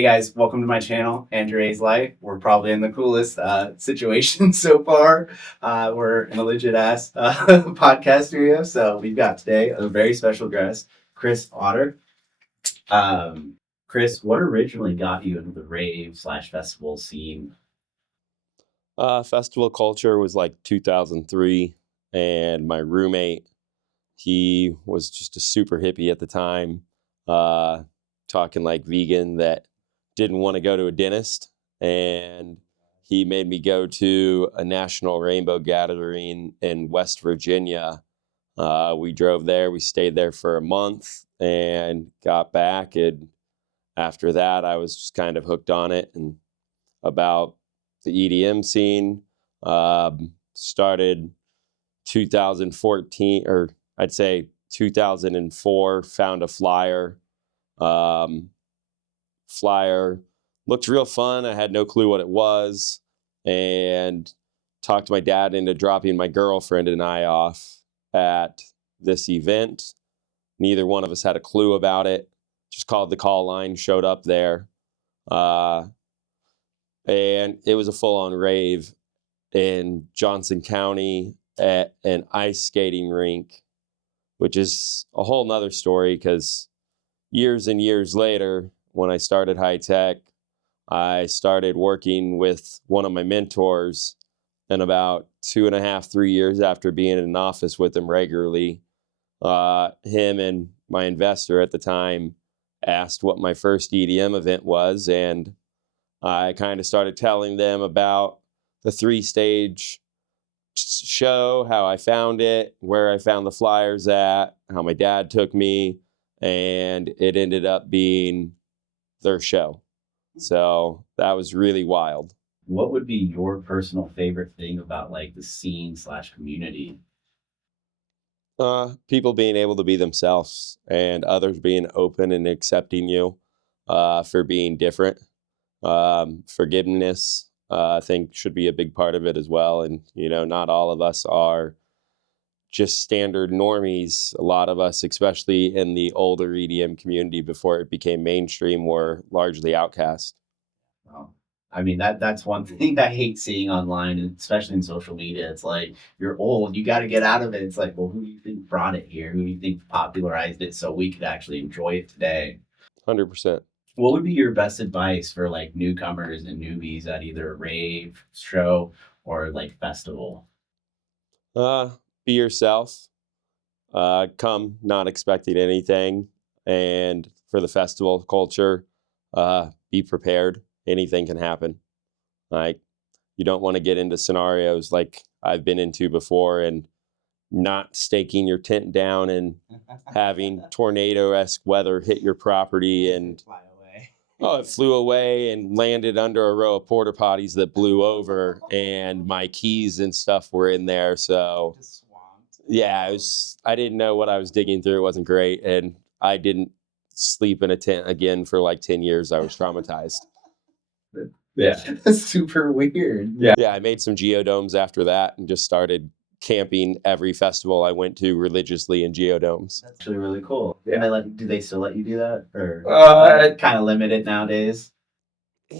Hey guys, welcome to my channel, Andre's Life. We're probably in the coolest situation so far. We're in a legit ass podcast studio. So we've got today a very special guest, Chris Otter. Chris, what originally got you into the rave/festival scene? Festival culture was like 2003, and my roommate, he was just a super hippie at the time, talking like vegan that didn't want to go to a dentist, and he made me go to a national rainbow gathering in West Virginia. We drove there, we stayed there for a month, and got back, and after that, I was just kind of hooked on it. And about the EDM scene. Started 2014, or I'd say 2004, found a flyer. Flyer looked real fun. I had no clue what it was, and talked my dad into dropping my girlfriend and I off at this event. Neither one of us had a clue about it. Just called the call line, showed up there. And it was a full-on rave in Johnson County at an ice skating rink, which is a whole nother story because years and years later, when I started high tech, I started working with one of my mentors, and about 2.5, 3 years after being in an office with him regularly, him and my investor at the time asked what my first EDM event was, and I kind of started telling them about the 3-stage show, how I found it, where I found the flyers at, how my dad took me, and it ended up being their show. So that was really wild. What would be your personal favorite thing about like the scene/community? People being able to be themselves and others being open and accepting you for being different. Forgiveness, I think, should be a big part of it as well. And, not all of us are just standard normies. A lot of us, especially in the older EDM community before it became mainstream, were largely outcast. Well, I mean that's one thing I hate seeing online, and especially in social media. It's like you're old, you got to get out of it. It's like, well, who do you think brought it here? Who do you think popularized it so we could actually enjoy it today? 100%. What would be your best advice for like newcomers and newbies at either a rave show or like festival? Be yourself. Come not expecting anything. And for the festival culture, be prepared. Anything can happen. Like, you don't want to get into scenarios like I've been into before and not staking your tent down and having tornado-esque weather hit your property and Fly away. it flew away and landed under a row of porta potties that blew over, and my keys and stuff were in there. So Just swamped. yeah, I didn't know what I was digging through. It wasn't great, and I didn't sleep in a tent again for like 10 years. I was traumatized. Yeah, that's super weird. Yeah, I made some geodomes after that and just started camping every festival I went to religiously in geodomes. That's actually really cool. And do they still let you do that, or kind of limited nowadays?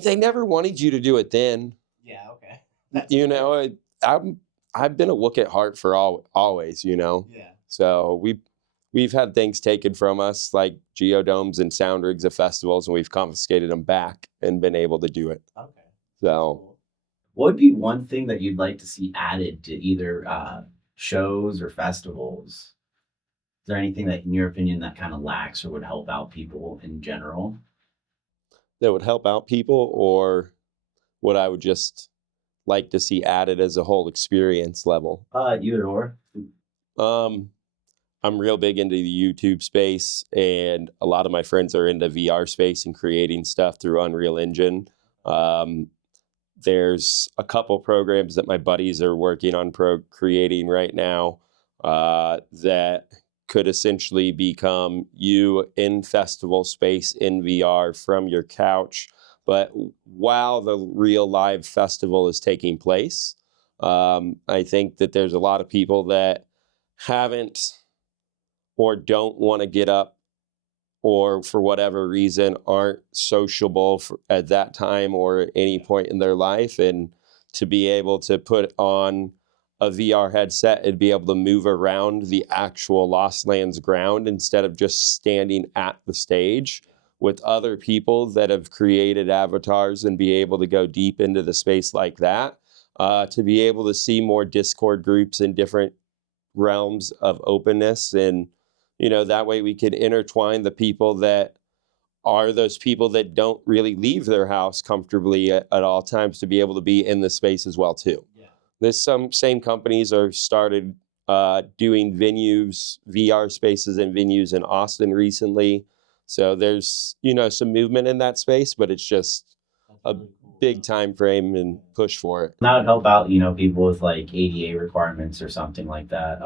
They never wanted you to do it then. Yeah, okay. I've been a Wook at heart for always. Yeah. So we've had things taken from us like geodomes and sound rigs at festivals, and we've confiscated them back and been able to do it. Okay. So What would be one thing that you'd like to see added to either shows or festivals? Is there anything that, in your opinion, that kind of lacks or would help out people in general? that would help out people, or what I would just like to see added as a whole experience level. Either or. Um, I'm real big into the YouTube space, and a lot of my friends are into VR space and creating stuff through Unreal Engine. There's a couple programs that my buddies are working on creating right now that could essentially become you in festival space in VR from your couch, but while the real live festival is taking place. I think that there's a lot of people that haven't or don't want to get up or for whatever reason aren't sociable at that time or at any point in their life. And to be able to put on a VR headset and be able to move around the actual Lost Lands ground instead of just standing at the stage with other people that have created avatars and be able to go deep into the space like that, to be able to see more Discord groups in different realms of openness. And, that way we could intertwine the people that are those people that don't really leave their house comfortably at all times to be able to be in the space as well too. Yeah. There's some same companies are started doing venues, VR spaces and venues in Austin recently. So there's, some movement in that space, but it's just a big time frame and push for it. That would help out, people with like ADA requirements or something like that.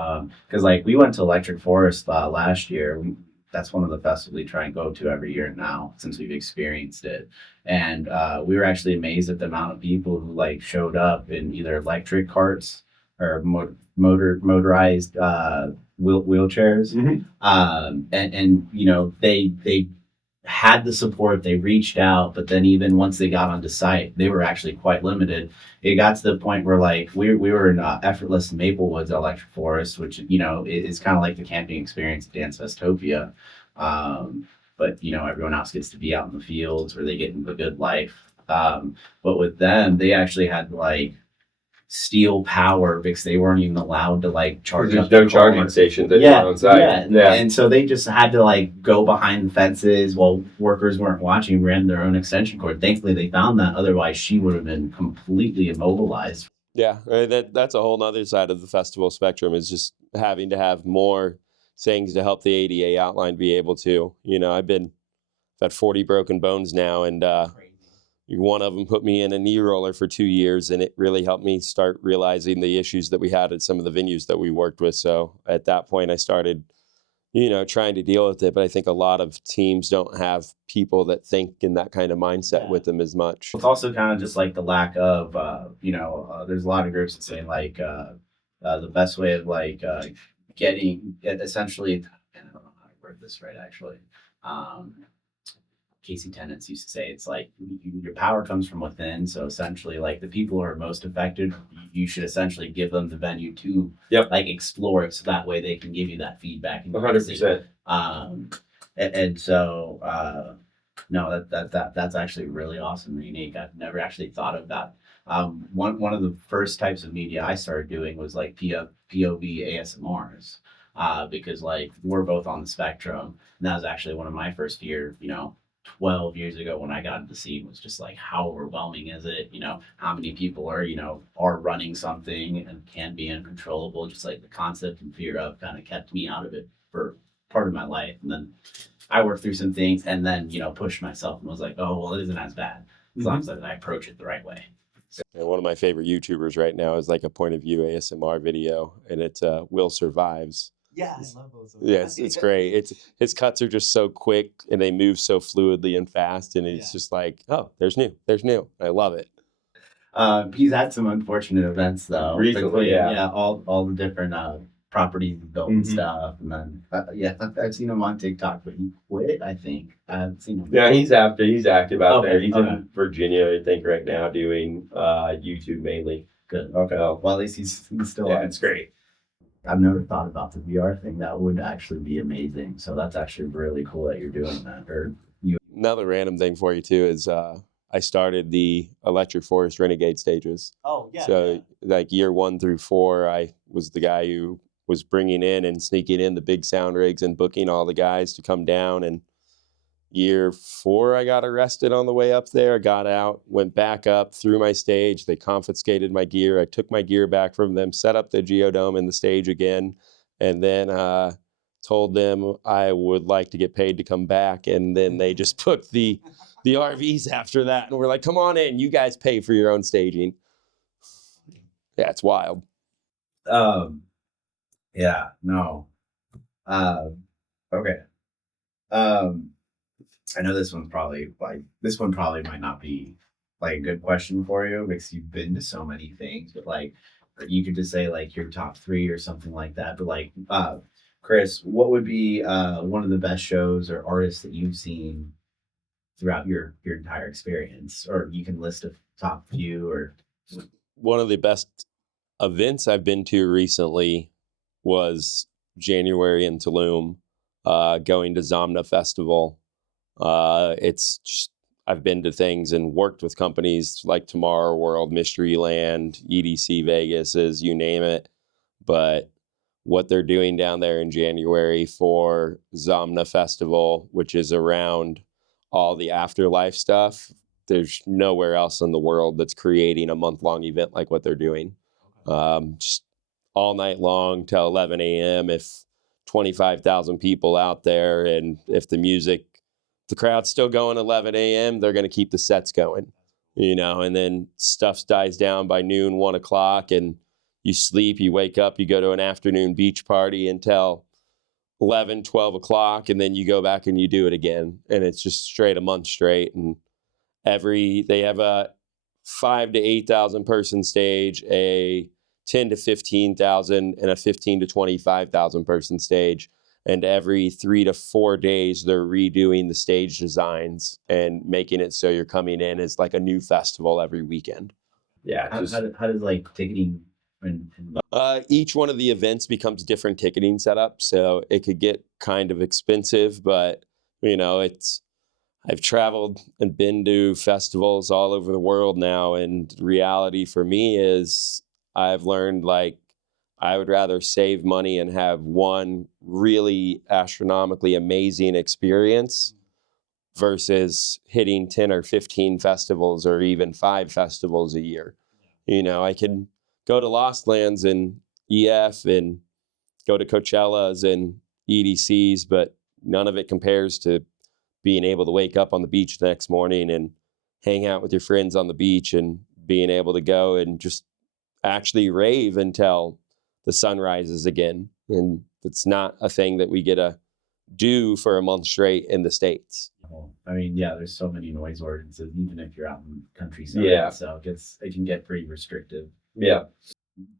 Because like we went to Electric Forest last year. That's one of the festivals we try and go to every year now since we've experienced it. And we were actually amazed at the amount of people who like showed up in either electric carts or motorized wheelchairs. And they had the support, they reached out, but then even once they got onto site, they were actually quite limited. It got to the point where like we were in Effortless Maplewoods Electric Forest, which is kind of like the camping experience at Dance Festopia. But everyone else gets to be out in the fields where they get a good life. But with them, they actually had like steal power because they weren't even allowed to like charge There's up no their charging cars. stations at your own site. And so they just had to like go behind the fences while workers weren't watching, ran their own extension cord. Thankfully they found that, otherwise she would have been completely immobilized. Yeah, that's a whole nother side of the festival spectrum, is just having to have more things to help the ADA outline be able to. I've had 40 broken bones now, and one of them put me in a knee roller for 2 years, and it really helped me start realizing the issues that we had at some of the venues that we worked with. So at that point, I started, trying to deal with it. But I think a lot of teams don't have people that think in that kind of mindset with them as much. It's also kind of just like the lack of, there's a lot of groups that say like the best way of like getting essentially, I don't know how to word this right actually. Casey Tennants used to say it's like your power comes from within. So essentially, like the people who are most affected, you should essentially give them the venue to like explore it, so that way they can give you that feedback. 100%. And so no, that's actually really awesome and unique. I've never actually thought of that. One of the first types of media I started doing was like POV ASMRs, because like we're both on the spectrum, and that was actually one of my first 12 years ago when I got into the scene, was just like, how overwhelming is it? How many people are running something and can be uncontrollable? Just like the concept and fear of kind of kept me out of it for part of my life. And then I worked through some things and then, pushed myself and was like, oh, well, it isn't as bad as long as I approach it the right way. And one of my favorite YouTubers right now is like a point of view ASMR video, and it's Will Survives. Yeah, I love those. Yes, it's great. His cuts are just so quick and they move so fluidly and fast, and it's just like, oh, there's new. I love it. He's had some unfortunate events though. Recently, yeah, all the different properties he built and stuff, and then I've seen him on TikTok, but he quit. I think I've seen him. Yeah, he's active out there. He's in Virginia, I think, right now doing YouTube mainly. Good. Okay. Well, at least he's still. Yeah, on. it's great. I've never thought about the VR thing. That would actually be amazing. So that's actually really cool that you're doing that. Or you. Another random thing for you too is I started the Electric Forest Renegade stages. Oh yeah. So like year 1 through 4, I was the guy who was bringing in and sneaking in the big sound rigs and booking all the guys to come down. And year 4, I got arrested on the way up there. I got out, went back up through my stage. They confiscated my gear. I took my gear back from them, set up the Geodome in the stage again, and then told them I would like to get paid to come back. And then they just booked the RVs after that. And we're like, come on in. You guys pay for your own staging. Yeah, it's wild. Yeah, no. Okay. I know this one probably might not be like a good question for you because you've been to so many things, but like you could just say like your top 3 or something like that. But like Chris, what would be one of the best shows or artists that you've seen throughout your entire experience? Or you can list a top few or One of the best events I've been to recently was January in Tulum, going to Zamna Festival. It's just, I've been to things and worked with companies like Tomorrow World, Mysteryland, EDC Vegas, is you name it. But what they're doing down there in January for Zamna Festival, which is around all the afterlife stuff, there's nowhere else in the world that's creating a month-long event like what they're doing. Just all night long till 11 a.m. If 25,000 people out there, and if the crowd's still going 11 a.m., they're going to keep the sets going, and then stuff dies down by noon, 1 o'clock, and you sleep, you wake up, you go to an afternoon beach party until 11, 12 o'clock, and then you go back and you do it again. And it's just straight a month straight. And they have a 5 to 8,000 person stage, a 10 to 15,000, and a 15 to 25,000 person stage. And every 3 to 4 days, they're redoing the stage designs and making it so you're coming in as like a new festival every weekend. Yeah, how does like ticketing and Each one of the events becomes different ticketing setup, so it could get kind of expensive, but I've traveled and been to festivals all over the world now, and reality for me is I've learned like I would rather save money and have one really astronomically amazing experience versus hitting 10 or 15 festivals or even 5 festivals a year. I can go to Lost Lands and EF and go to Coachella's and EDC's, but none of it compares to being able to wake up on the beach the next morning and hang out with your friends on the beach and being able to go and just actually rave until the sun rises again. And it's not a thing that we get to do for a month straight in the States. I mean, yeah, there's so many noise ordinances, even if you're out in the countryside. Yeah. So it can get pretty restrictive. Yeah.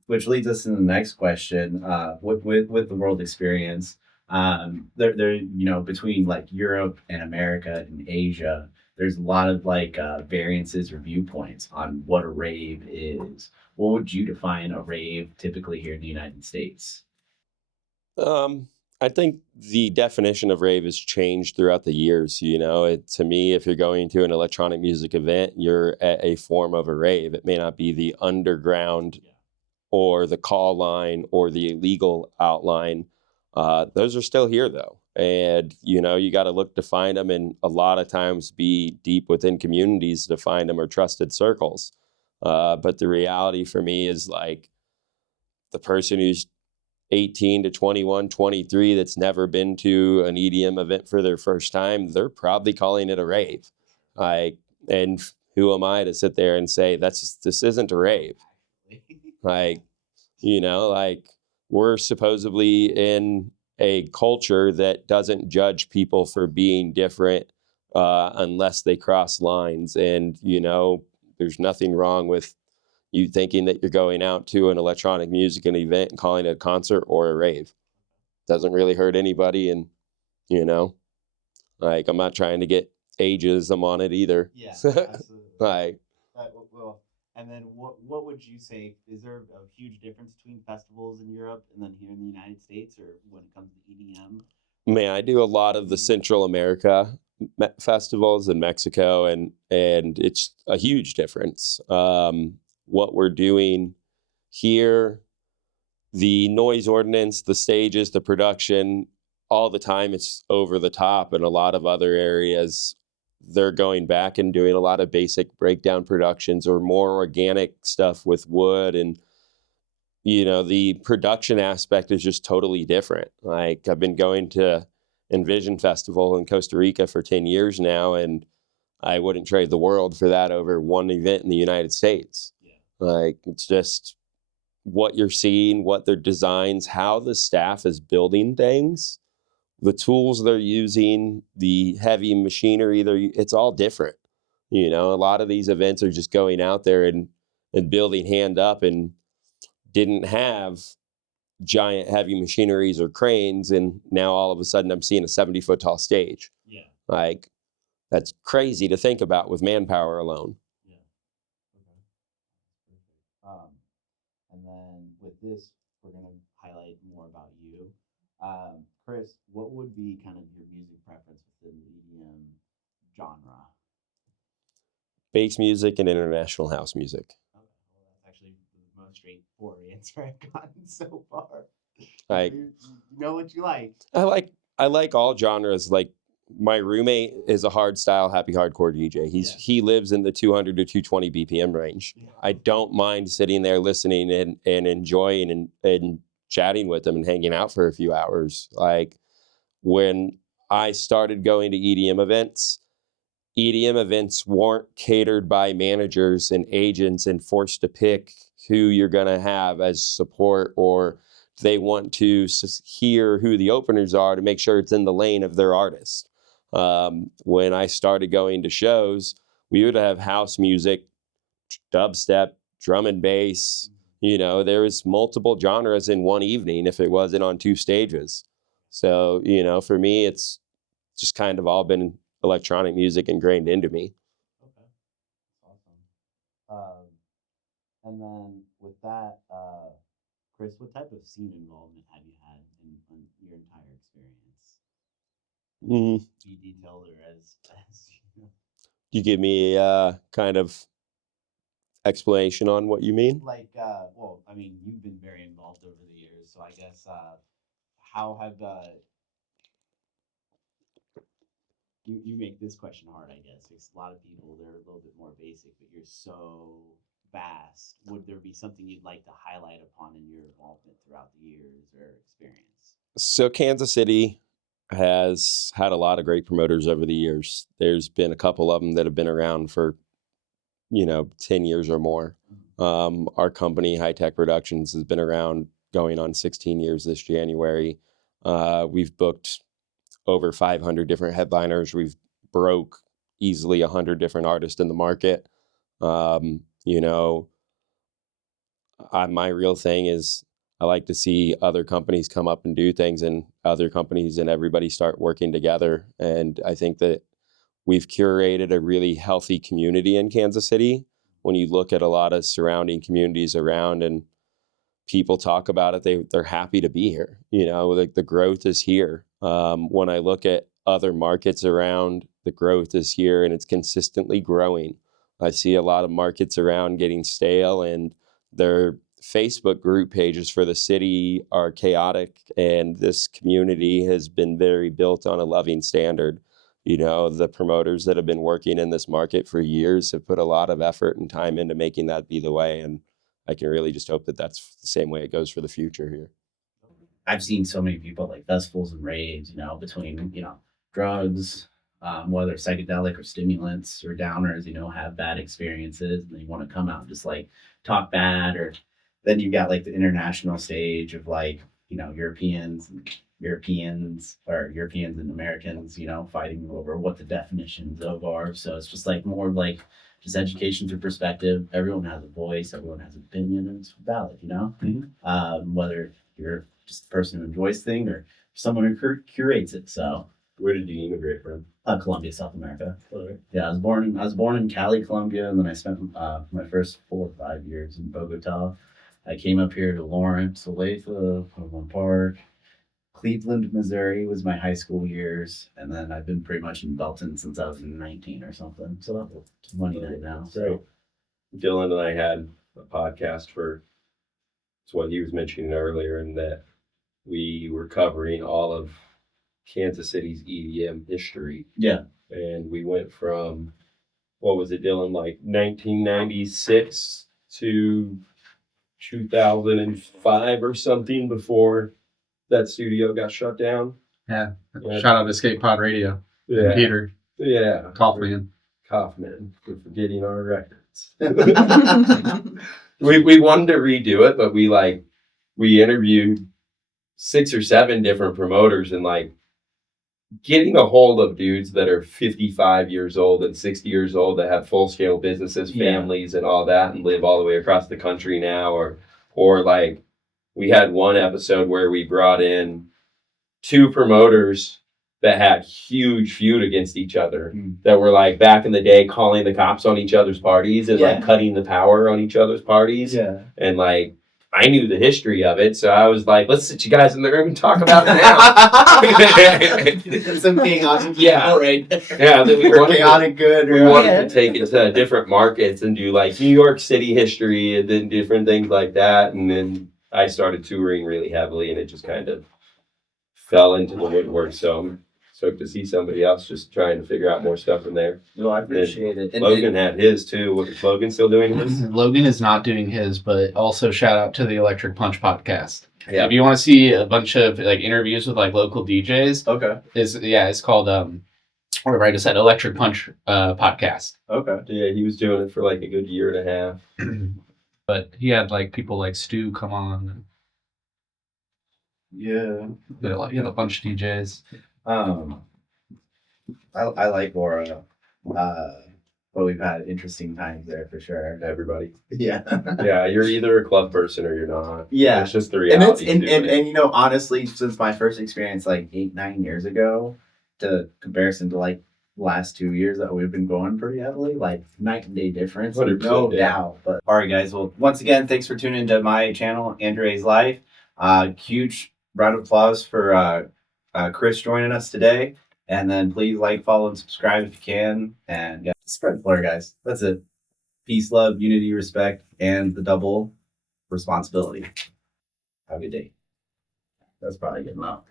Which leads us to the next question. With the world experience, there between like Europe and America and Asia, there's a lot of like variances or viewpoints on what a rave is. What would you define a rave typically here in the United States? I think the definition of rave has changed throughout the years. To me, if you're going to an electronic music event, you're at a form of a rave. It may not be the underground or the call line or the illegal outline. Those are still here though. And, you got to look to find them, and a lot of times be deep within communities to find them, or trusted circles. But the reality for me is like the person who's 18 to 21, 23 that's never been to an EDM event for their first time, they're probably calling it a rave. And who am I to sit there and say this isn't a rave? Like we're supposedly in a culture that doesn't judge people for being different unless they cross lines. And there's nothing wrong with you thinking that you're going out to an electronic music and event and calling it a concert or a rave. Doesn't really hurt anybody. And I'm not trying to get ageism on it either. Yeah, absolutely. Like, Well, and then what would you say? Is there a huge difference between festivals in Europe and then here in the United States, or when it comes to EDM? man, I do a lot of the Central America festivals in Mexico, and it's a huge difference. What we're doing here, the noise ordinance, the stages, the production, all the time it's over the top. And a lot of other areas, they're going back and doing a lot of basic breakdown productions or more organic stuff with wood. And the production aspect is just totally different. Like, I've been going to Envision Festival in Costa Rica for 10 years now, and I wouldn't trade the world for that over one event in the United States. Yeah. Like, it's just what you're seeing, what their designs, how the staff is building things, the tools they're using, the heavy machinery, it's all different. A lot of these events are just going out there and building hand up, and didn't have giant heavy machineries or cranes, and now all of a sudden I'm seeing a 70-foot tall stage. Yeah. Like, that's crazy to think about with manpower alone. Yeah. Okay. Perfect. And then with this, we're going to highlight more about you. Chris, what would be kind of your music preference within the EDM genre? Bass music and international house music. Okay, well, that's actually the most straightforward answer I've gotten so far. Like, You know what you like. I like all genres. Like, my roommate is a hard style happy hardcore DJ. He lives in the 200 to 220 BPM range. Yeah. I don't mind sitting there listening and enjoying and chatting with him and hanging out for a few hours. Like, when I started going to EDM events weren't catered by managers and agents and forced to pick who you're going to have as support, or they want to hear who the openers are to make sure it's in the lane of their artist. When I started going to shows, we would have house music, dubstep, drum and bass. There was multiple genres in one evening if it wasn't on two stages. So, for me, it's just kind of all been electronic music ingrained into me. Okay, awesome. And then with that, Chris, what type of scene involvement have you had in your entire experience? Be detailed or as You give me a kind of explanation on what you mean? like, well, I mean, you've been very involved over the years, so I guess how have you make this question hard, I guess, because a lot of people, they're a little bit more basic, but you're so vast. Would there be something you'd like to highlight upon in your involvement throughout the years or experience? So Kansas City has had a lot of great promoters over the years. There's been a couple of them that have been around for, 10 years or more. Our company, High Tech Productions, has been around going on 16 years this January. We've booked over 500 different headliners. We've broke easily 100 different artists in the market. My real thing is I like to see other companies come up and do things, and other companies and everybody start working together. And I think that we've curated a really healthy community in Kansas City. When you look at a lot of surrounding communities around and people talk about it, they're happy to be here. Like, the growth is here. When I look at other markets around, the growth is here and it's consistently growing. I see a lot of markets around getting stale, and their Facebook group pages for the city are chaotic, and this community has been very built on a loving standard. The promoters that have been working in this market for years have put a lot of effort and time into making that be the way, and I can really just hope that that's the same way it goes for the future here. I've seen so many people like festivals and raves, between, drugs, whether psychedelic or stimulants or downers, have bad experiences and they want to come out and just like talk bad. Or then you got like the international stage of like, Europeans and Americans, fighting over what the definitions of are. So it's just like more like just education through perspective. Everyone has a voice, everyone has an opinion, and it's valid, whether you're just a person who enjoys things or someone who curates it. So Where did you immigrate from? Colombia, South America. Okay. Yeah, I was born in Cali, Colombia, and then I spent my first 4 or 5 years in Bogota. I came up here to Lawrence, Olathe, Overland Park. Cleveland, Missouri was my high school years, and then I've been pretty much in Belton since I was 19 or something. So about 29 now. So Dylan and I had a podcast it's what he was mentioning earlier, and that we were covering all of Kansas City's EDM history. yeah, And we went from, what was it, Dylan, like 1996 to 2005 or something before that studio got shut down. Yeah. Shout out to Skate Pod Radio. And Peter. Yeah. Kaufman for forgetting our records. we wanted to redo it, but we interviewed 6 or 7 different promoters, and like getting a hold of dudes that are 55 years old and 60 years old that have full scale businesses, families, and all that, and live all the way across the country now, or like we had one episode where we brought in 2 promoters that had huge feud against each other that were like back in the day calling the cops on each other's parties and like cutting the power on each other's parties. Yeah. And like, I knew the history of it. So I was like, let's sit you guys in the room and talk about it now. Some chaotic, Yeah. right? Yeah. Then we Or wanted chaotic good. we Or wanted to take it to different markets and do like New York City history and then different things like that. And then I started touring really heavily and it just kind of fell into the woodwork. So I'm stoked to see somebody else just trying to figure out more stuff in there. No, I appreciate it. And Logan had his too. What is Logan still doing his? Logan is not doing his, but also shout out to the Electric Punch podcast. Yeah. If you want to see a bunch of like interviews with like local DJs, okay. it's called whatever I just said, Electric Punch podcast. Okay. Yeah, he was doing it for like a good year and a half. But he had like people like Stu come on. Yeah. He had a bunch of DJs. I like Laura. But we've had interesting times there for sure. Everybody. Yeah. Yeah, you're either a club person or you're not. Yeah. It's just the And reality. it's and you know, honestly, since my first experience like 8-9 years ago, to comparison to like last 2 years that we've been going pretty heavily, like night and day difference, 100%, no yeah. doubt. But all right, guys. Well, once again, thanks for tuning into my channel, Andre's Life. Huge round of applause for Chris joining us today. And then please like, follow, and subscribe if you can. And spread the word, guys. That's it. Peace, love, unity, respect, and the double responsibility. Have a good day. That's probably good enough.